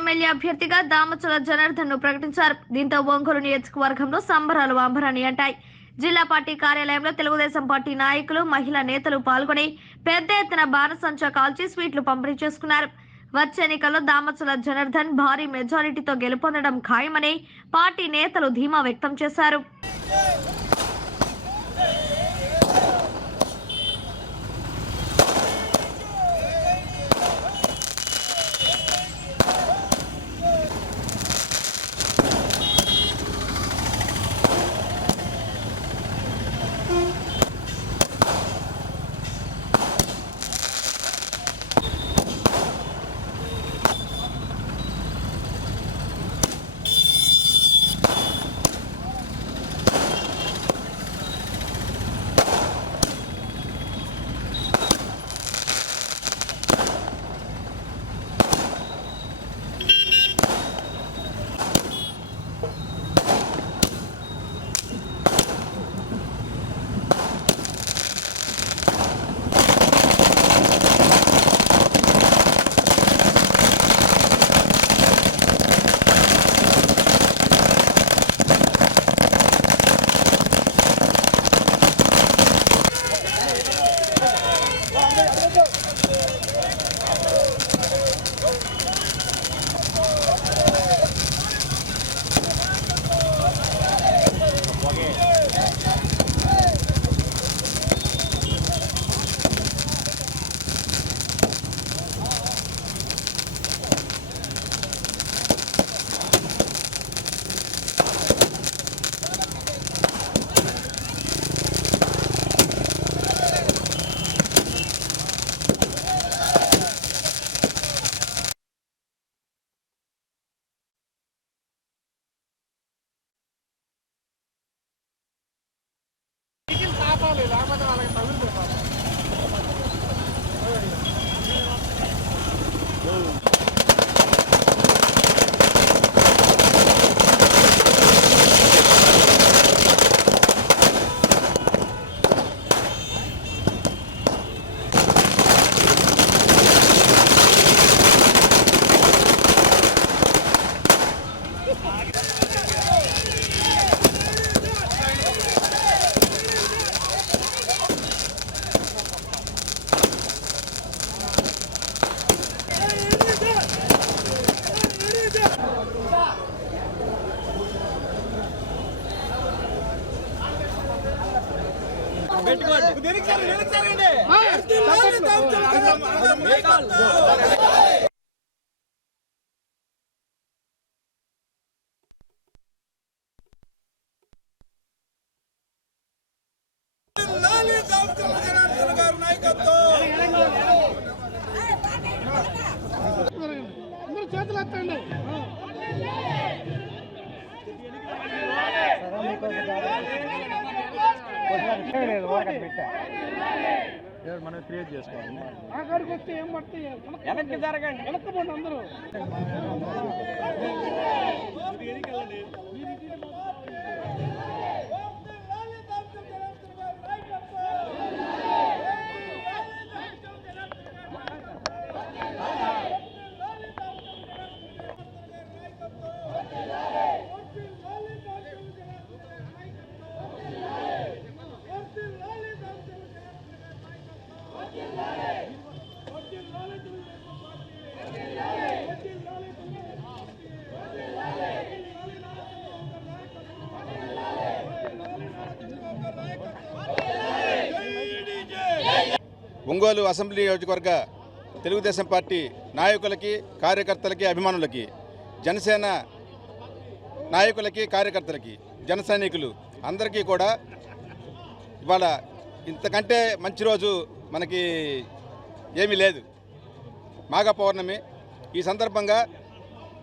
MLA అభ్యర్థిగా దామచల జనార్దన్ ను ప్రకటించారు. దీంతో ఒంగోలు నియోజకవర్గంలో సంబరాలు అంబరాన్ని అంటాయి. జిల్లా పార్టీ కార్యాలయంలో తెలుగుదేశం పార్టీ నాయకులు, మహిళా నేతలు పాల్గొని పెద్ద ఎత్తున బాణసంచా కాల్చి స్వీట్లు పంపిణీ చేసుకున్నారు. వచ్చే ఎన్నికల్లో దామచల జనార్దన్ భారీ మెజారిటీతో గెలుపొందడం ఖాయమని పార్టీ నేతలు ధీమా వ్యక్తం చేశారు. మనం క్రియేట్ చేసుకోవాలి. ఆఖరికి వస్తే ఏం పడతాయి వెనక్కి జరగండి, వెనక్కపోండి అందరూ. ఒంగోలు అసెంబ్లీ నియోజకవర్గ తెలుగుదేశం పార్టీ నాయకులకి, కార్యకర్తలకి, అభిమానులకి, జనసేన నాయకులకి, కార్యకర్తలకి, జన సైనికులు అందరికీ కూడా ఇవాళ ఇంతకంటే మంచి రోజు మనకి ఏమీ లేదు. మాఘ పౌర్ణమి. ఈ సందర్భంగా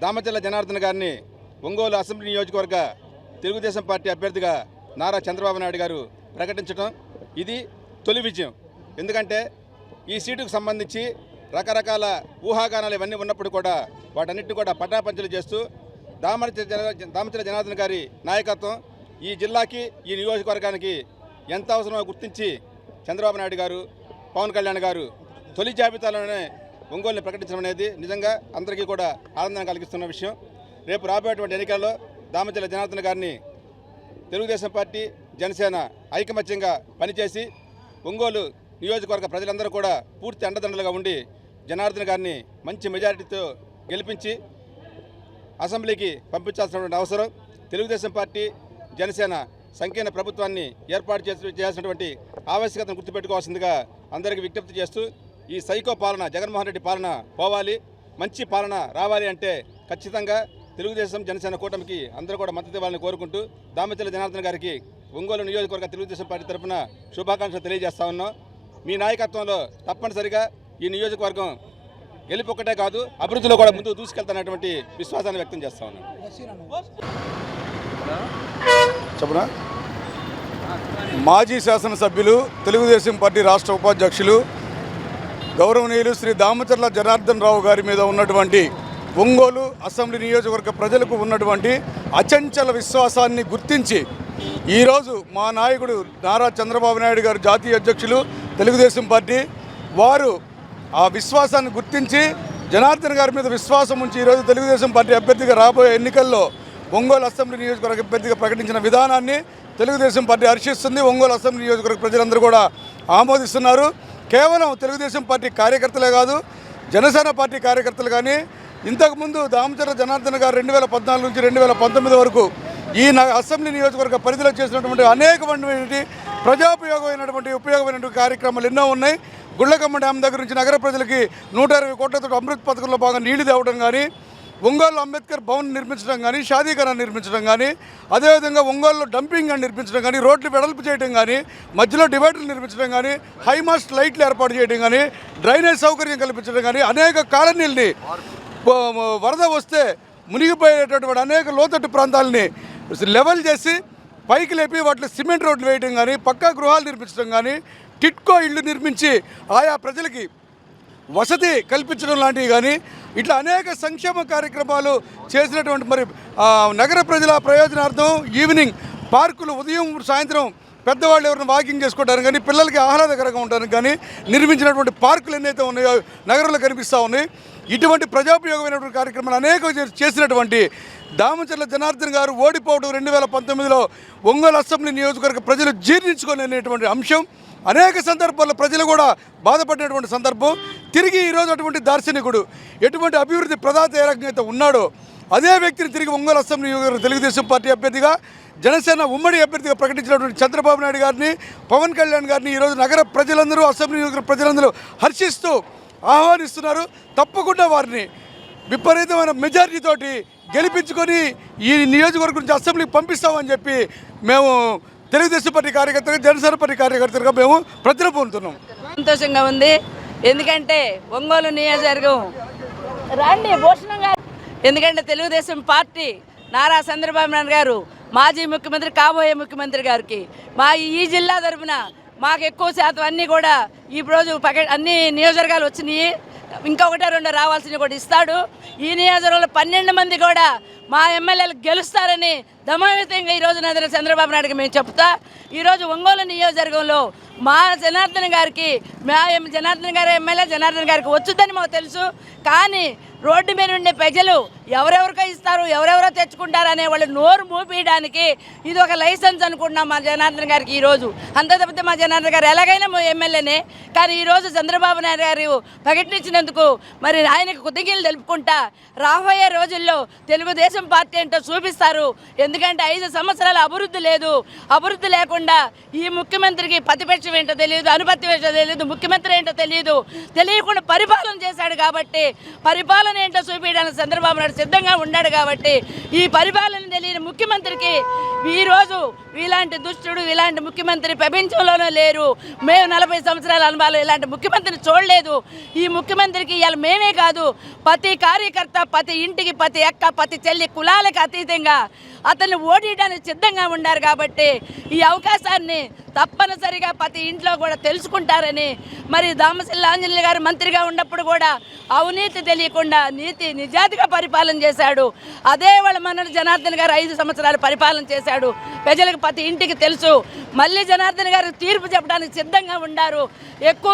దామచల జనార్దన్ గారిని ఒంగోలు అసెంబ్లీ నియోజకవర్గ తెలుగుదేశం పార్టీ అభ్యర్థిగా నారా చంద్రబాబు నాయుడు గారు ప్రకటించడం ఇది తొలి విజయం. ఎందుకంటే ఈ సీటుకు సంబంధించి రకరకాల ఊహాగానాలు ఇవన్నీ ఉన్నప్పుడు కూడా వాటన్నిటిని కూడా పటాపంచలు చేస్తూ దామచల జనార్దన్ గారి నాయకత్వం ఈ జిల్లాకి, ఈ నియోజకవర్గానికి ఎంత అవసరమో గుర్తించి చంద్రబాబు నాయుడు గారు, పవన్ కళ్యాణ్ గారు తొలి జాబితాలోనే ఒంగోలుని ప్రకటించడం అనేది నిజంగా అందరికీ కూడా ఆనందాన్ని కలిగిస్తున్న విషయం. రేపు రాబోయేటువంటి ఎన్నికల్లో దామచర్ల జనార్దన్ గారిని తెలుగుదేశం పార్టీ జనసేన ఐకమత్యంగా పనిచేసి ఒంగోలు నియోజకవర్గ ప్రజలందరూ కూడా పూర్తి అండదండలుగా ఉండి జనార్దన్ గారిని మంచి మెజారిటీతో గెలిపించి అసెంబ్లీకి పంపించాల్సినటువంటి అవసరం. తెలుగుదేశం పార్టీ జనసేన సంకీర్ణ ప్రభుత్వాన్ని ఏర్పాటు చేయాల్సినటువంటి ఆవశ్యకతను గుర్తుపెట్టుకోవాల్సిందిగా అందరికీ విజ్ఞప్తి చేస్తూ, ఈ సైకో పాలన జగన్మోహన్ రెడ్డి పాలన పోవాలి, మంచి పాలన రావాలి అంటే ఖచ్చితంగా తెలుగుదేశం జనసేన కూటమికి అందరూ కూడా మద్దతు ఇవ్వాలని కోరుకుంటూ దామచర్ల జనార్దన్ గారికి ఒంగోలు నియోజకవర్గ తెలుగుదేశం పార్టీ తరఫున శుభాకాంక్షలు తెలియజేస్తా ఉన్నాం. మీ నాయకత్వంలో తప్పనిసరిగా ఈ నియోజకవర్గం గెలుపొక్కటే కాదు అభివృద్ధిలో కూడా ముందుకు దూసుకెళ్తానటువంటి విశ్వాసాన్ని వ్యక్తం చేస్తా ఉన్నాం. చెప్పనా? మాజీ శాసనసభ్యులు తెలుగుదేశం పార్టీ రాష్ట్ర ఉపాధ్యక్షులు గౌరవనీయులు శ్రీ దామచర్ల జనార్దన్ రావు గారి మీద ఉన్నటువంటి ఒంగోలు అసెంబ్లీ నియోజకవర్గ ప్రజలకు ఉన్నటువంటి అచంచల విశ్వాసాన్ని గుర్తించి ఈరోజు మా నాయకుడు నారా చంద్రబాబు నాయుడు గారు జాతీయ అధ్యక్షులు తెలుగుదేశం పార్టీ వారు ఆ విశ్వాసాన్ని గుర్తించి జనార్దన్ గారి మీద విశ్వాసం ఉంచి ఈరోజు తెలుగుదేశం పార్టీ అభ్యర్థిగా రాబోయే ఎన్నికల్లో ఒంగోలు అసెంబ్లీ నియోజకవర్గ అభ్యర్థిగా ప్రకటించిన విధానాన్ని తెలుగుదేశం పార్టీ హర్షిస్తుంది. ఒంగోలు అసెంబ్లీ నియోజకవర్గ ప్రజలందరూ కూడా ఆమోదిస్తున్నారు. కేవలం తెలుగుదేశం పార్టీ కార్యకర్తలే కాదు, జనసేన పార్టీ కార్యకర్తలు కానీ ఇంతకుముందు దామచర్ల జనార్దన్ గారు 2014 నుంచి 2019 వరకు ఈ అసెంబ్లీ నియోజకవర్గ పరిధిలో చేసినటువంటి అనేకమైనటువంటి ఉపయోగమైనటువంటి కార్యక్రమాలు ఎన్నో ఉన్నాయి. గుళ్ళకమ్మ డ్యామ్ దగ్గర నుంచి నగర ప్రజలకి 120 కోట్లతో అమృత్ పథకంలో భాగంగా నీళ్లు తేవడం కానీ, ఒంగోలు అంబేద్కర్ భవన్ నిర్మించడం కానీ, షాదీఖానా నిర్మించడం కానీ, అదేవిధంగా ఒంగోలులో డంపింగ్ అని నిర్మించడం కానీ, రోడ్లు వెడల్పు చేయడం కానీ, మధ్యలో డివైడర్లు నిర్మించడం కానీ, హైమాస్ట్ లైట్లు ఏర్పాటు చేయడం కానీ, డ్రైనేజ్ సౌకర్యం కల్పించడం కానీ, అనేక కాలనీల్ని వరద వస్తే మునిగిపోయేటటువంటి అనేక లోతట్టు ప్రాంతాలని లెవెల్ చేసి పైకి లేపి వాటిలో సిమెంట్ రోడ్లు వేయడం కానీ, పక్కా గృహాలు నిర్మించడం కానీ, టిట్కో ఇళ్ళు నిర్మించి ఆయా ప్రజలకి వసతి కల్పించడం లాంటివి కానీ, ఇట్లా అనేక సంక్షేమ కార్యక్రమాలు చేసినటువంటి మరి నగర ప్రజల ప్రయోజనార్థం ఈవినింగ్ పార్కులు ఉదయం సాయంత్రం పెద్దవాళ్ళు ఎవరైనా వాకింగ్ చేసుకోవడానికి కానీ, పిల్లలకి ఆహ్లాదకరంగా ఉండడానికి కానీ నిర్మించినటువంటి పార్కులు ఎన్నైతే ఉన్నాయో నగరంలో కనిపిస్తూ ఉన్నాయి. ఇటువంటి ప్రజాపయోగమైనటువంటి కార్యక్రమాలు అనేక చేసినటువంటి దామచర్ల జనార్దన్ గారు ఓడిపోవడం 2019లో ఒంగోలు అసెంబ్లీ నియోజకవర్గ ప్రజలు జీర్ణించుకోలేనటువంటి అంశం. అనేక సందర్భాల్లో ప్రజలు కూడా బాధపడినటువంటి సందర్భం. తిరిగి ఈరోజు అటువంటి దార్శనికుడు, ఎటువంటి అభివృద్ధి ప్రదాత ఏ రకంగా అయితే ఉన్నాడో అదే వ్యక్తిని తిరిగి ఒంగోలు అసెంబ్లీ నియోజకవర్గ తెలుగుదేశం పార్టీ అభ్యర్థిగా, జనసేన ఉమ్మడి అభ్యర్థిగా ప్రకటించినటువంటి చంద్రబాబు నాయుడు గారిని, పవన్ కళ్యాణ్ గారిని ఈరోజు నగర ప్రజలందరూ, అసెంబ్లీ నియోజకవర్గ ప్రజలందరూ హర్షిస్తూ ఆహ్వానిస్తున్నారు. తప్పకుండా వారిని విపరీతమైన మెజారిటీతోటి గెలిపించుకొని ఈ నియోజకవర్గం నుంచి అసెంబ్లీకి పంపిస్తామని చెప్పి మేము తెలుగుదేశం పార్టీ కార్యకర్తగా, జనసేన పార్టీ కార్యకర్తలుగా మేము ప్రతిన పొందుతున్నాం. సంతోషంగా ఉంది. ఎందుకంటే ఒంగోలు నియోజకవర్గం రాండి భూషణం గారు, ఎందుకంటే తెలుగుదేశం పార్టీ నారా చంద్రబాబు నాయుడు గారు మాజీ ముఖ్యమంత్రి, కాబోయే ముఖ్యమంత్రి గారికి మా ఈ జిల్లా తరఫున మాకు ఎక్కువ శాతం అన్నీ కూడా ఈ రోజు అన్ని నియోజకవర్గాలు వచ్చినాయి. ఇంకొకటో రెండో రావాల్సినవి కూడా ఇస్తాడు. ఈ నియోజకవర్గంలో 12 మంది కూడా మా ఎమ్మెల్యేలు గెలుస్తారని దమావితంగా ఈరోజు నరేంద్ర చంద్రబాబు నాయుడుకి మేము చెప్తా. ఈరోజు ఒంగోలు నియోజకవర్గంలో మా జనార్దన్ గారికి, జనార్దన్ గారి ఎమ్మెల్యే జనార్దన్ గారికి వచ్చుద్దని మాకు తెలుసు. కానీ రోడ్డు మీద ఉండే ప్రజలు ఎవరెవరికో ఇస్తారు, ఎవరెవరో తెచ్చుకుంటారు అనే వాళ్ళు నోరు మూపేయడానికి ఇది ఒక లైసెన్స్ అనుకుంటున్నాం మా జనార్దన్ గారికి. ఈరోజు అంత తప్పితే మా జనార్దన్ గారు ఎలాగైనా ఎమ్మెల్యేనే. కానీ ఈరోజు చంద్రబాబు నాయుడు గారు ప్రకటించినందుకు మరి ఆయనకు కృతజ్ఞతలు తెలుపుకుంటా రాబోయే రోజుల్లో తెలుగుదేశం పార్టీ ఏంటో చూపిస్తారు. ఎందుకంటే 5 సంవత్సరాల అభివృద్ధి లేదు. అభివృద్ధి లేకుండా ఈ ముఖ్యమంత్రికి ప్రతిపక్షం ఏంటో తెలియదు, అనుపతిపక్షం తెలియదు, ముఖ్యమంత్రి ఏంటో తెలియదు, తెలియకుండా పరిపాలన చేశాడు. కాబట్టి పరిపాలన ఏంటో చూపించడానికి చంద్రబాబు నాయుడు సిద్ధంగా ఉన్నాడు. కాబట్టి ఈ పరిపాలన తెలియని ముఖ్యమంత్రికి ఈరోజు ఇలాంటి దుష్టుడు, ఇలాంటి ముఖ్యమంత్రి ప్రపంచంలోనూ లేరు. మేము 40 సంవత్సరాల అనుభవాలు ఇలాంటి ముఖ్యమంత్రిని చూడలేదు. ఈ ముఖ్యమంత్రికి ఇవాళ మేమే కాదు, ప్రతి కార్యకర్త, ప్రతి ఇంటికి, ప్రతి అక్క, ప్రతి చెల్లి, కులాలకు అతీతంగా అతన్ని ఓడించడానికి సిద్ధంగా ఉన్నారు. కాబట్టి ఈ అవకాశాన్ని తప్పనిసరిగా ప్రతి ఇంట్లో కూడా తెలుసుకుంటారని, మరి దామచర్ల ఆంజనేయులు గారు మంత్రిగా ఉన్నప్పుడు కూడా అవినీతి తెలియకుండా నీతి నిజాతిగా పరిపాలన చేశాడు. అదే వాళ్ళ మన జనార్దన్ గారు 5 సంవత్సరాలు పరిపాలన చేశాడు. ప్రజలకు ప్రతి ఇంటికి తెలుసు. మళ్ళీ జనార్దన్ గారు తీర్పు చెప్పడానికి సిద్ధంగా ఉన్నారు. ఎక్కువ